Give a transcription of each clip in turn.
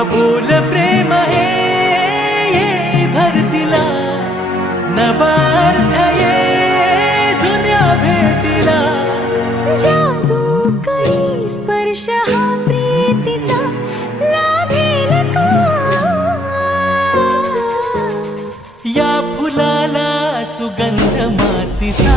अबोल प्रेम हे ये भरतीला नवा अर्थ ये जुन्या भेटीला। जादू करी स्पर्श हा प्रीतीचा लाभेल का? या फुलाला सुगंध मातीचा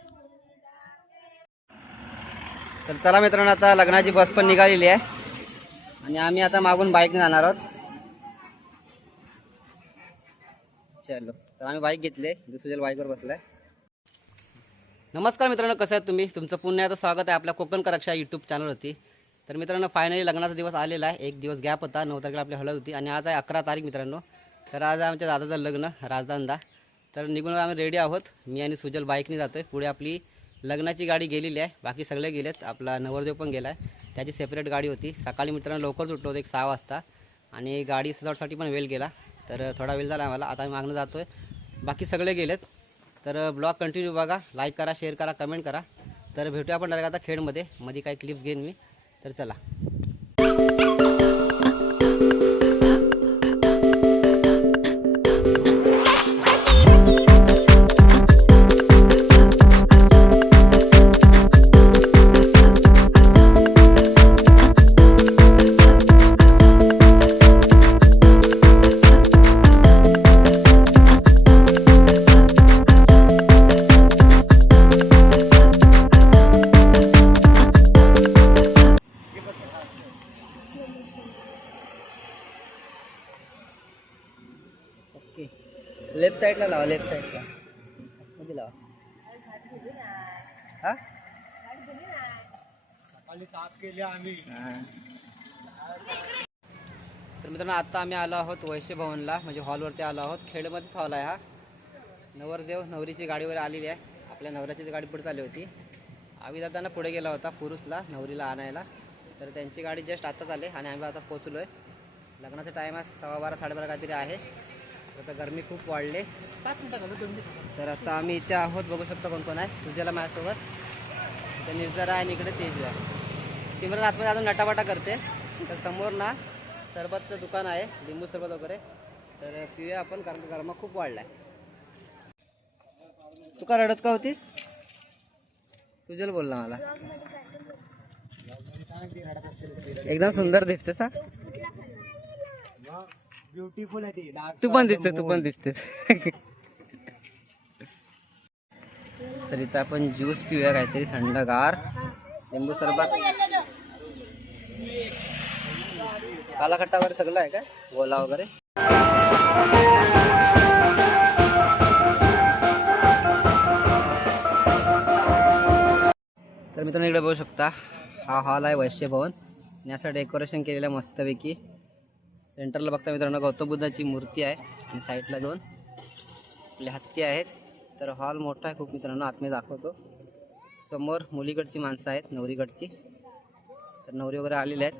तर चला मित्रांनो आता लग्नाची बस पण निघालेली आहे. आणि आम्ही आता मागून बाईकने जाणार आहोत. चलो तर आम्ही बाईक घेतले सुजल बाईकवर बसलाय. नमस्कार मित्रांनो कसं आहेत तुम्ही? तुमचं पुन्हा आता स्वागत आहे आपल्या कोकण करक्षा यूट्यूब चॅनलवरती तर मित्रांनो फायनली लग्नाचा दिवस आलेला आहे. एक दिवस गॅप होता नऊ तारखेला आपली हळद होती. आणि आज आहे अकरा तारीख मित्रांनो. तर आज आमच्या दादाचं लग्न राजदांदा तर निघून आम्ही रेडी आहोत. मी आणि सुजल बाईकने जातो आहे पुढे आपली लग्नाची गाडी गेलेली आहे. बाकी सगळे गेलेत. आपला नवरदेव पण गेला आहे त्याची सेपरेट गाडी होती. सकाळी मित्रांनो लवकर सुटलो होतो. एक सहा वाजता. आणि गाडी सजावटसाठी पण वेळ गेला. तर थोडा वेळ झाला आम्हाला. आता आम्ही मागणं जातो आहे बाकी सगळे गेलेत. तर ब्लॉग कंटिन्यू बघा. लाईक करा शेअर करा कमेंट करा. तर भेटूया आपण डायरेक्ट आता खेडमध्ये. मध्ये काही क्लिप्स घेईन मी. तर चला. तर मित्रांनो आता आम्ही आलो आहोत वैश्य भवनला म्हणजे हॉलवरती आलो आहोत. खेडमध्येच हॉल आहे हा. नवरदेव नवरीची गाडीवर आलेली आहे. आपल्या नवऱ्याची गाडी पुढे चालली होती. आम्ही दादांना पुढे गेला होता पुरुषला नवरीला आणायला. तर त्यांची गाडी जस्ट आत्ताच आले आणि आम्ही आता पोचलो आहे लग्नाचा टाईम आहे सव्वा बारा साडेबारा काहीतरी आहे. तर आता गरमी खूप वाढले. तर आता आम्ही इथे आहोत बघू शकतो कोण कोण आहे. सुजला माझ्यासोबत. इथे निर्जरा आहे आणि इकडे तेज आहे. सिमरन आतमध्ये अजून नटाबाटा करते. तर समोर ना सरबतचं दुकान आहे लिंबू सरबत वगैरे. तर पिऊया आपण कारण की गरमा खूप वाढलाय. तू का रडत का होतीस? सुजल बोलला मला. एकदम सुंदर दिसते सा ब्युटिफुल आहे ती. तू पण दिसते तू पण दिसते तर इथं आपण ज्यूस पिऊया काहीतरी थंडगार. लिंबू सरबत. कालाखट्टा वगैरे सगळं आहे का गोला वगैरे? तर मित्रांनो इकडे बघू शकता. हा हॉल आहे वैश्य भवन. आणि असं डेकोरेशन केलेलं आहे मस्तपैकी. सेंटरला बघता मित्रांनो गौतम बुद्धाची मूर्ती आहे आणि साईडला दोन आपले हत्ती आहेत. तर हॉल मोठा आहे खूप मित्रांनो आतमध्ये दाखवतो. समोर मुलीकडची माणसं आहेत नवरीकडची. तर नवरे वगैरे आलेले आहेत.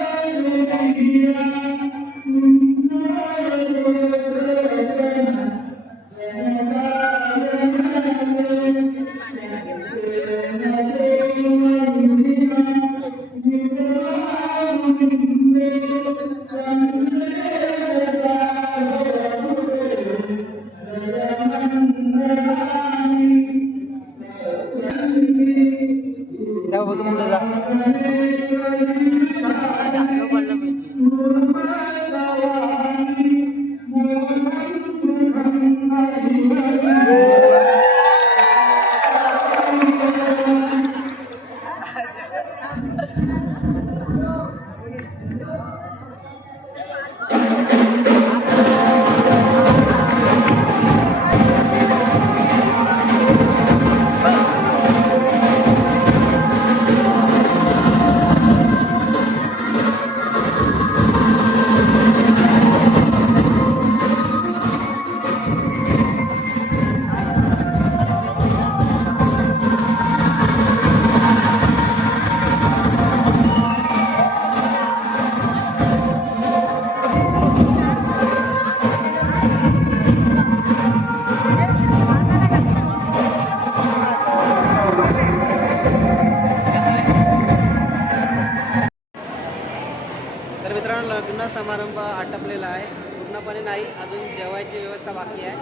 व्यवस्था बाकी आहे.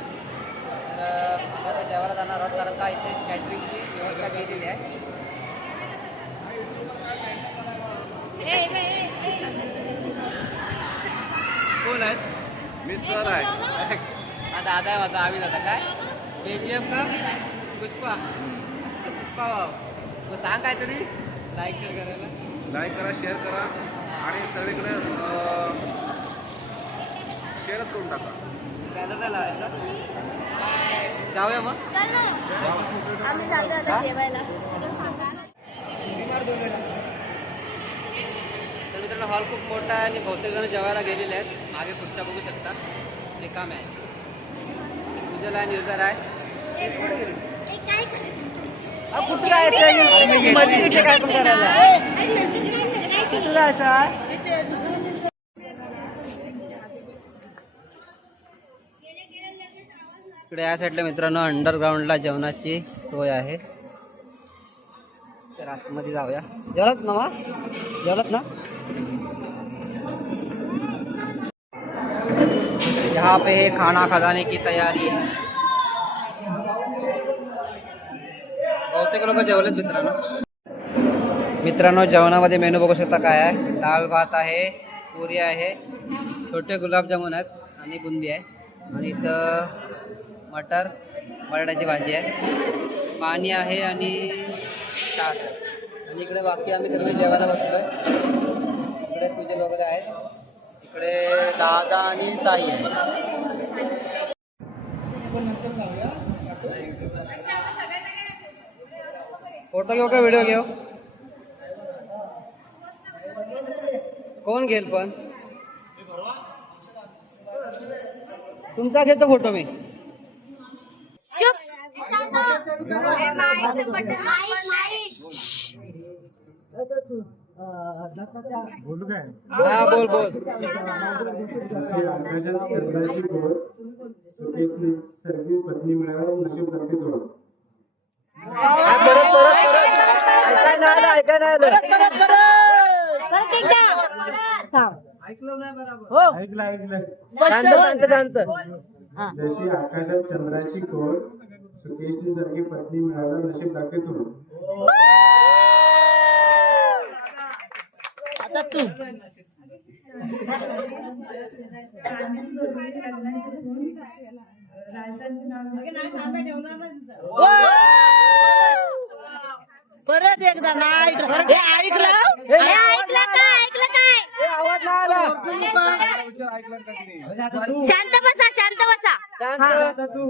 तर जेवायला जाणार आहोत कारण का इथे कॅटरिंगची व्यवस्था केलेली आहे. कोण आहेत? मी सर आहे हा दादा आहे माझा आम्ही दादा काय? के जी एफ का? पुष्पा. पुष्पा मग सांग काहीतरी. लाईक शेअर करायला. लाईक करा शेअर करा. आणि सगळीकडे शेअरच करून टाका. जाऊया मग. आम्ही चाललो आता जेवायला. तर मित्रांनो हॉल खूप मोठा आहे आणि बहुतेक जण जेवायला गेलेले आहेत. मागे पुढच्या बघू शकता. रिकाम आहे. पूजेला निर्धार आहे. कुठं जायचं काय पण करायला. कुठं जायचं आहे? इकडे या साईडला मित्रांनो अंडरग्राऊंडला जेवणाची सोय आहे. तर आतमध्ये जाऊया. जेवलात ना मा जेवलात ना? यहाँ पे है खाना खजाने की तयारी. आहे बहुतेक लोक जेवलेत मित्रांनो. मित्रांनो जेवणामध्ये मेनू बघू शकता काय आहे? डाळ भात आहे पुरी आहे छोटे गुलाबजामुन आहेत आणि बुंदी आहे. आणि इथं मटर बटाट्याची भाजी आहे. पाणी आहे आणि ताक आणि इकडे बाकी आम्ही सगळे जेवायला बसलोय. इकडे सुजल वगैरे आहेत इकडे दादा आणि ताई आहे. फोटो घेऊ का व्हिडिओ घेऊ? कोण घेईल पण? तुमचा घेतो फोटो मी. हा बोल बोल. चंद्राची गोड सुकेशनी सर्वी पत्नी मिळावी नशीब लागते जोड ऐकाय नाही आलं ऐकाय नाही आलं ऐकलं ऐकलं शांत शांत. शांत जशी आकाशात चंद्राची गोड सुकेशनी सारखी पत्नी मिळावी नशीब लागते परत एकदा नाही हे ऐकलं? ऐकलं काय? ऐकलं काय? आवाज नाही आला. शांत बसा शांत बसा. शांत आता तू.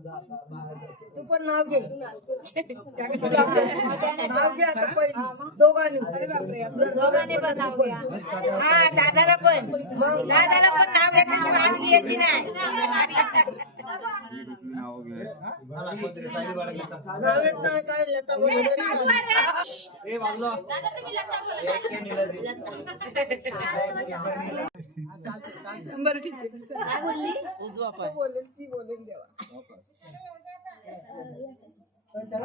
तू पण नाव घे. नाव घे आता पहिली. दोघांनी. दोघांनी पण नाव घ्या. हा दादाला पण. दादाला पण नाव घेतल्याशिवाय हात घ्यायची नाही. काय लता बोलली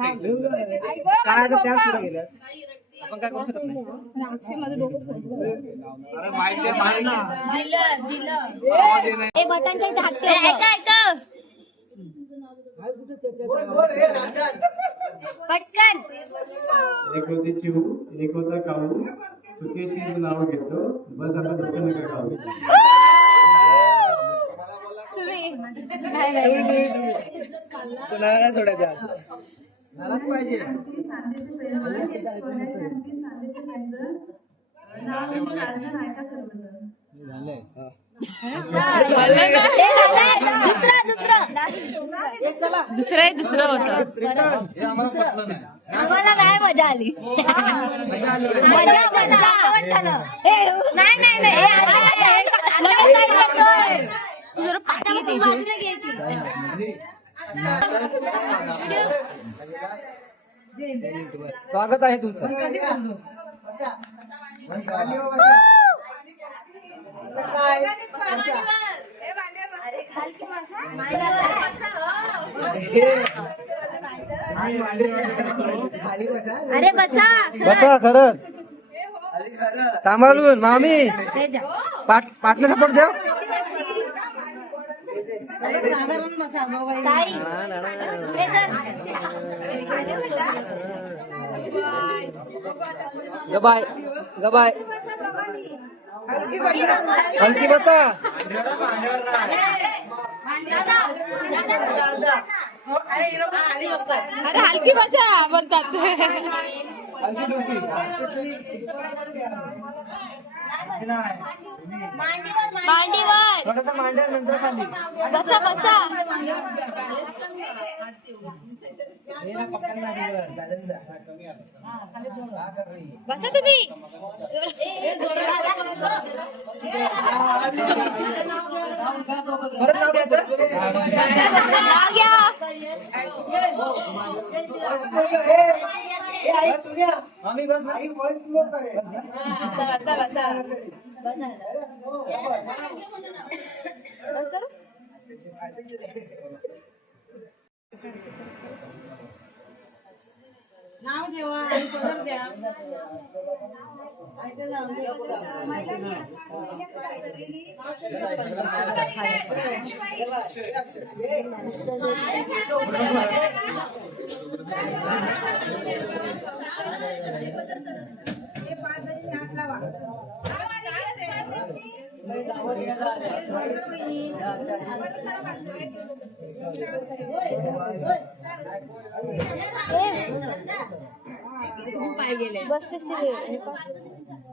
काय आता त्याच पुढे गेल्या आपण काय करू शकत नाही. अरे माहिती आहे बटनच्या इथे हात पटकन एक होती चिऊ एक होता काऊ. सुकेशीच नाव घेतो. बस आता दुःख नका खाऊ. तुला सोडायचं मलाच पाहिजे झालंय दुसरा दुसरा दुसरं दुसरं होतं हे आम्हाला पटलं नाही आम्हाला नाही मजा आली. मजा मजा. ए, नाही नाही नाही. हे आता कसं आहे? लगेच नाही करतोय. तू जरा पाठी घे त्याची. स्वागत आहे तुमचं. अरे बसा. बसा. खरंच. सांभाळून मामी. पाटला सपोर्ट द्या साधारण बसा दोघांनी गबाय. गबाय. हलकी बसा अरे हलकी बसा बोलतात हलकी डुलकी मांडीवर. थोडस मांड्या नंतर खाली बसा बसा. कर रही? बसा तुम्ही परत नाव घ्यायचं मामी बस मामी voice slow करे. चला चला चला. बस करू? नाव ठेवा आणि पगार द्या. ऐकलं जाऊ लावा. कशी रे?